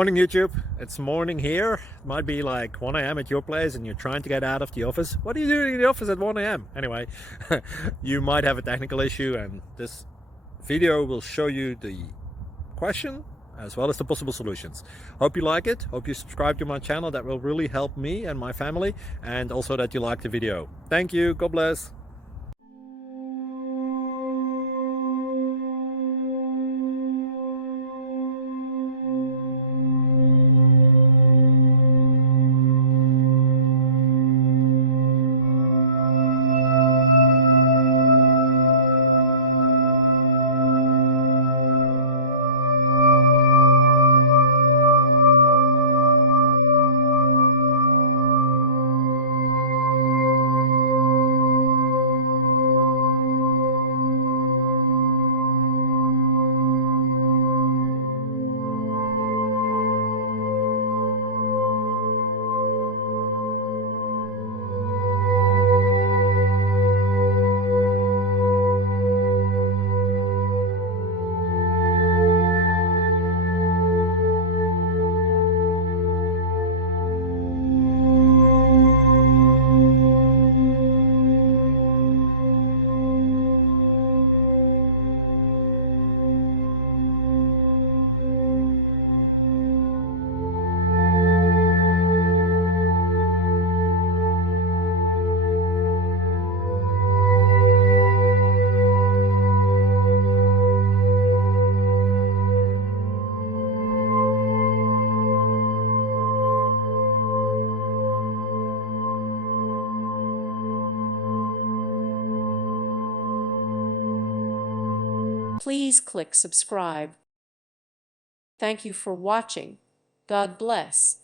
Morning YouTube, it's morning here. It might be like 1 a.m. at your place and you're trying to get out of the office. What are you doing in the office at 1 a.m.? Anyway, you might have a technical issue and this video will show you the question as well as the possible solutions. Hope you like it, hope you subscribe to my channel. That will really help me and my family, and also that you like the video. Thank you, God bless. Please click subscribe. Thank you for watching. God bless.